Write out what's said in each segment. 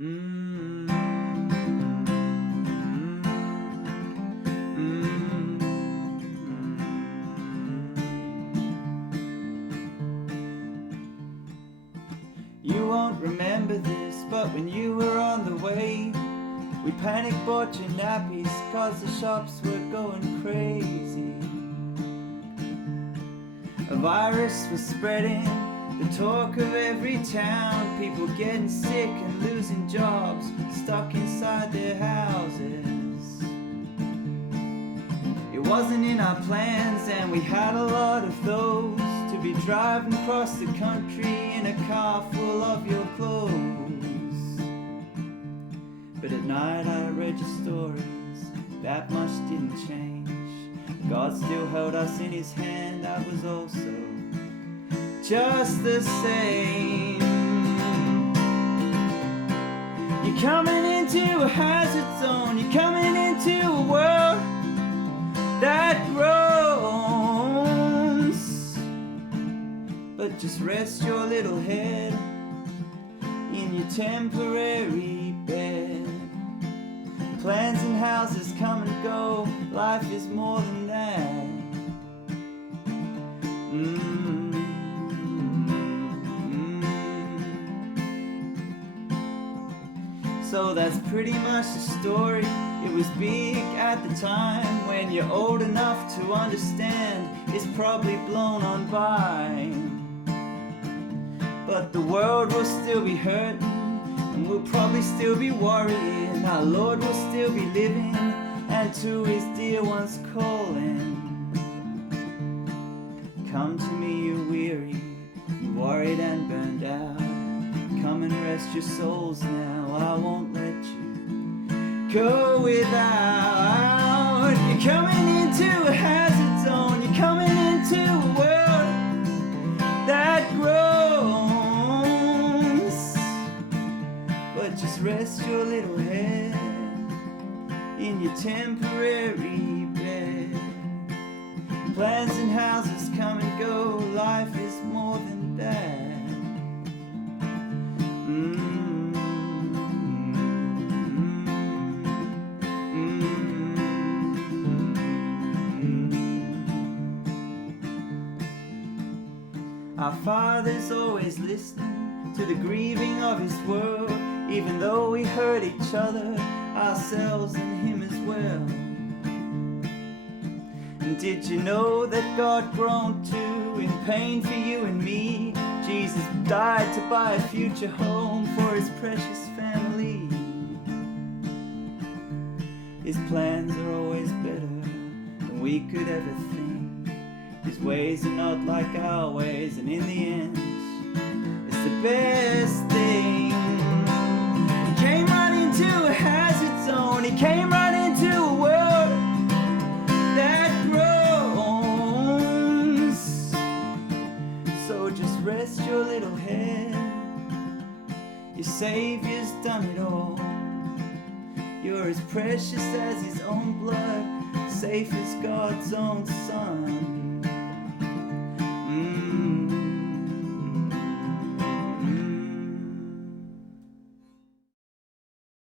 Mm-hmm. You won't remember this, but when you were on the way, we panic bought your nappies cause the shops were going crazy. A virus was spreading, the talk of every town, people getting sick and losing jobs, stuck inside their houses. It wasn't in our plans and we had a lot of those, to be driving across the country in a car full of your clothes. But at night I read your stories, that much didn't change. God still held us in his hand, that was also just the same. You're coming into a hazard zone, you're coming into a world that groans. But just rest your little head in your temporary bed. Plans and houses come and go, life is more than that. So that's pretty much the story. It was big at the time. When you're old enough to understand, it's probably blown on by. But the world will still be hurting, and we'll probably still be worrying. Our Lord will still be living, and to his dear ones calling. Come to me, you weary, you worried and burned out. Come and rest your souls now, I won't let you go without. You're coming into a hazard zone, you're coming into a world that groans. But just rest your little head in your temporary bed. Plans and houses come and go, life is more than that. Our Father's always listening to the grieving of his world, even though we hurt each other, ourselves and him as well. And did you know that God groaned too in pain for you and me? Jesus died to buy a future home for his precious family. His plans are always better than we could ever think. His ways are not like our ways, and in the end, it's the best thing. He came right into a hazard zone, he came right into a world that groans. So just rest your little head, your Savior's done it all. You're as precious as his own blood, safe as God's own Son.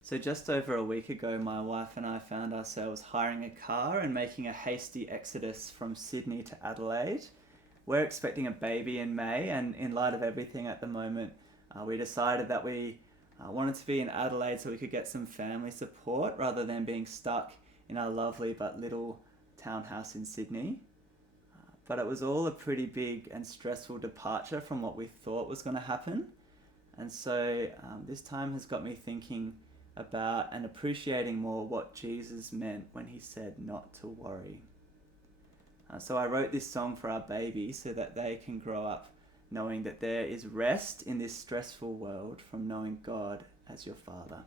So just over a week ago, my wife and I found ourselves hiring a car and making a hasty exodus from Sydney to Adelaide. We're expecting a baby in May, and in light of everything at the moment, we decided that we wanted to be in Adelaide so we could get some family support rather than being stuck in our lovely but little townhouse in Sydney. But it was all a pretty big and stressful departure from what we thought was going to happen. And so this time has got me thinking about and appreciating more what Jesus meant when he said not to worry. So I wrote this song for our baby so that they can grow up knowing that there is rest in this stressful world from knowing God as your Father.